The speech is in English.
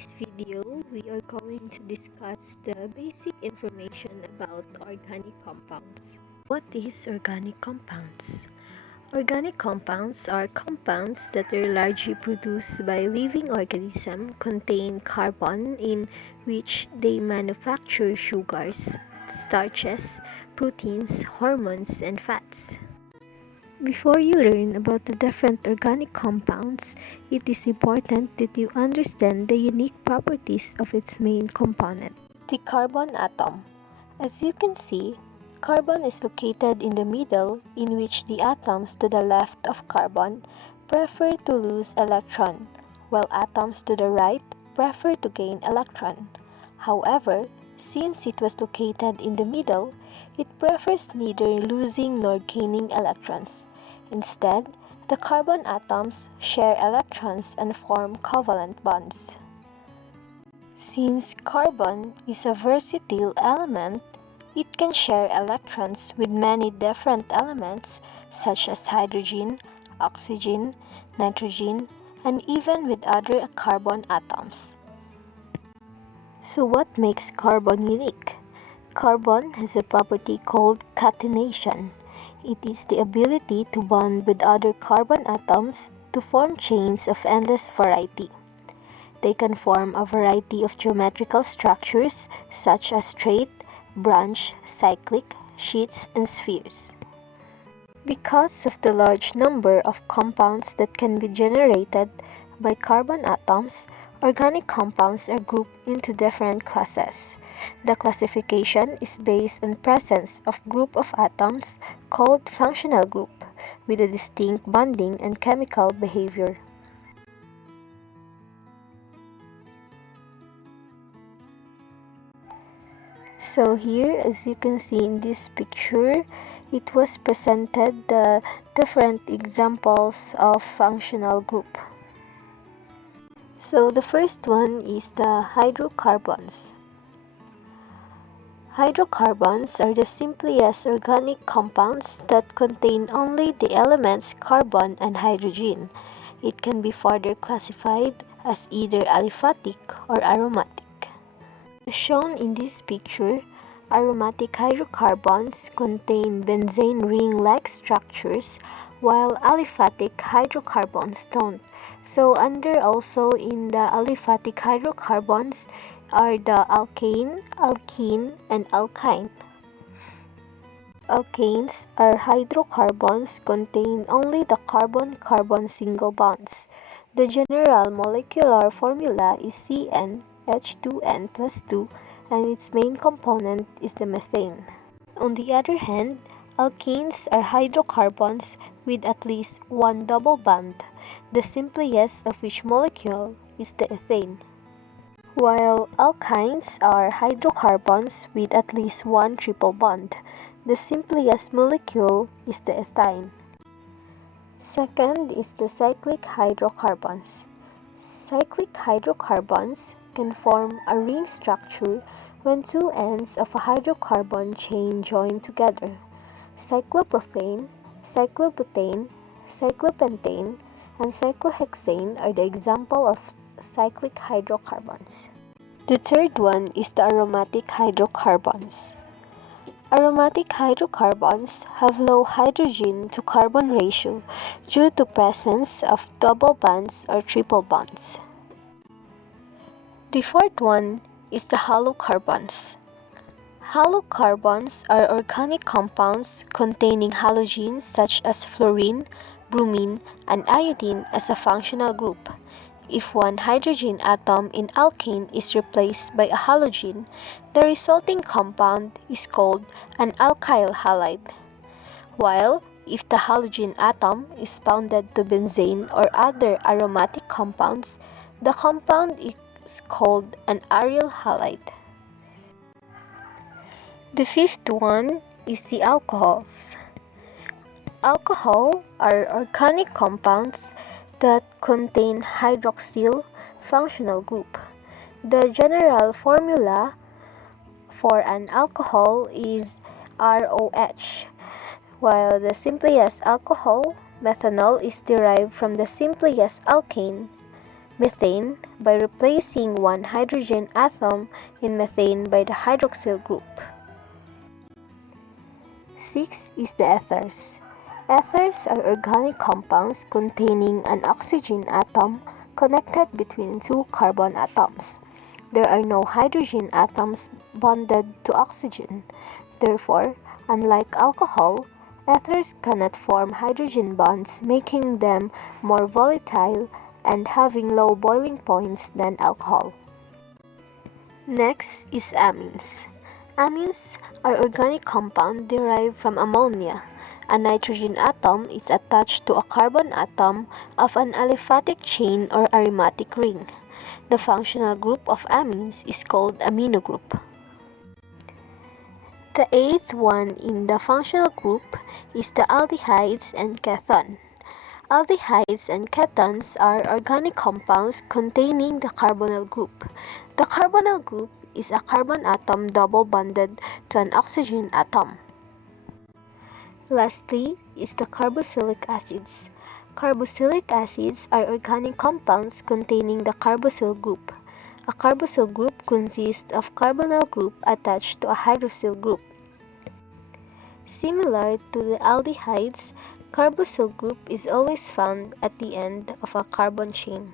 this video, we are going to discuss the basic information about organic compounds. What is organic compounds? Organic compounds are compounds that are largely produced by living organisms, contain carbon, in which they manufacture sugars, starches, proteins, hormones, and fats. Before you learn about the different organic compounds, it is important that you understand the unique properties of its main component, the carbon atom. As you can see, carbon is located in the middle, in which the atoms to the left of carbon prefer to lose electron, while atoms to the right prefer to gain electron. However, since it was located in the middle, it prefers neither losing nor gaining electrons. Instead, the carbon atoms share electrons and form covalent bonds. Since carbon is a versatile element, it can share electrons with many different elements such as hydrogen, oxygen, nitrogen, and even with other carbon atoms. So what makes carbon unique? Carbon has a property called catenation. It is the ability to bond with other carbon atoms to form chains of endless variety. They can form a variety of geometrical structures such as straight, branch, cyclic, sheets, and spheres. Because of the large number of compounds that can be generated by carbon atoms, organic compounds are grouped into different classes. The classification is based on presence of group of atoms called functional group with a distinct bonding and chemical behavior. So here, as you can see in this picture, it was presented the different examples of functional group. So the first one is the hydrocarbons. Hydrocarbons are the simplest organic compounds that contain only the elements carbon and hydrogen. It can be further classified as either aliphatic or aromatic. As shown in this picture, aromatic hydrocarbons contain benzene ring-like structures, while aliphatic hydrocarbons don't. So under also in the aliphatic hydrocarbons are the alkane, alkene, and alkyne. Alkanes are hydrocarbons contain only the carbon-carbon single bonds. The general molecular formula is CnH2n plus 2, and its main component is the methane. On the other hand, alkenes are hydrocarbons with at least one double bond, the simplest of which molecule is the ethane. While alkynes are hydrocarbons with at least one triple bond, the simplest molecule is the ethyne. Second is the cyclic hydrocarbons. Cyclic hydrocarbons can form a ring structure when two ends of a hydrocarbon chain join together. Cyclopropane, cyclobutane, cyclopentane, and cyclohexane are the example of cyclic hydrocarbons. The third one is the aromatic hydrocarbons. Aromatic hydrocarbons have low hydrogen to carbon ratio due to presence of double bonds or triple bonds. The fourth one is the halocarbons. Halocarbons are organic compounds containing halogens such as fluorine, bromine, and iodine as a functional group. If one hydrogen atom in alkane is replaced by a halogen, the resulting compound is called an alkyl halide. While if the halogen atom is bonded to benzene or other aromatic compounds, the compound is called an aryl halide. The fifth one is the alcohols. Alcohol are organic compounds that contain hydroxyl functional group. The general formula for an alcohol is ROH, while the simplest alcohol, methanol, is derived from the simplest alkane, methane by replacing one hydrogen atom in methane by the hydroxyl group. 6 is the ethers. Ethers are organic compounds containing an oxygen atom connected between two carbon atoms. There are no hydrogen atoms bonded to oxygen. Therefore, unlike alcohol, ethers cannot form hydrogen bonds, making them more volatile and having low boiling points than alcohol. Next is amines. Amines are organic compounds derived from ammonia. A nitrogen atom is attached to a carbon atom of an aliphatic chain or aromatic ring. The functional group of amines is called amino group. The eighth one in the functional group is the aldehydes and ketone. Aldehydes and ketones are organic compounds containing the carbonyl group. The carbonyl group is a carbon atom double bonded to an oxygen atom. Lastly is the carboxylic acids. Carboxylic acids are organic compounds containing the carboxyl group. A carboxyl group consists of carbonyl group attached to a hydroxyl group. Similar to the aldehydes, carboxyl group is always found at the end of a carbon chain.